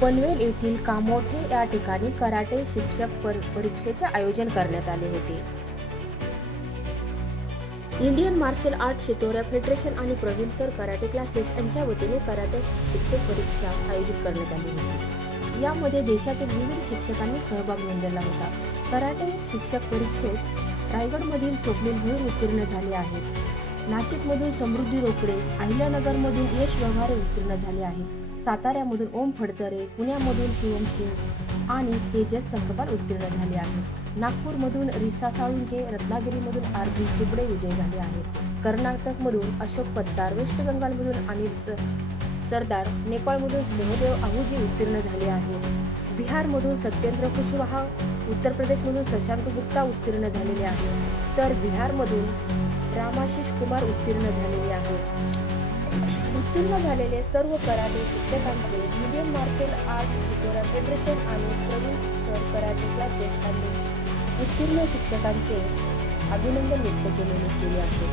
पनवेल येथील कामोठे या ठिकाणी कराटे शिक्षक परीक्षेचे आयोजन करण्यात आले होते. इंडियन मार्शल आर्ट शितोर्या फेडरेशन आणि प्रवीण सर कराटे क्लासेस यांच्या वतीने कराटे शिक्षक परीक्षा आयोजित करण्यात आली होती. यामध्ये देशातील विविध शिक्षकांनी सहभाग नोंदवला होता. कराटे शिक्षक परीक्षेत रायगडमधील स्वप्नील भोईर उत्तीर्ण झाले आहेत. नाशिकमधून समृद्धी रोकडे, अहिल्यानगरमधून यश व्यवहारे उत्तीर्ण झाले आहेत. साताऱ्यामधून ओम फडतरे, पुण्यामधून शिवम सिंग आणि तेजस संकपाल उत्तीर्ण झाले आहेत. नागपूरमधून रिसा साळुंके, रत्नागिरीमधून अर्जुन चुबडे विजयी झाले आहेत. कर्नाटकमधून अशोक पत्तार, वेस्ट बेंगालमधून अनिल सरदार, नेपाळमधून सहदेव आहूजी उत्तीर्ण झाले आहेत. बिहारमधून सत्येंद्र कुशवाहा, उत्तर प्रदेशमधून शशांक गुप्ता उत्तीर्ण झालेले आहेत. तर बिहारमधून रामाशिष कुमार उत्तीर्ण झालेले आहेत. उत्तीर्ण झालेले सर्व कराटे शिक्षकांचे इंडियन मार्शल आर्ट शितोर्या फेडरेशन आणि प्रवीण सर कराटे क्लासेस यांनी उत्तीर्ण शिक्षकांचे अभिनंदन व्यक्त केले आहे.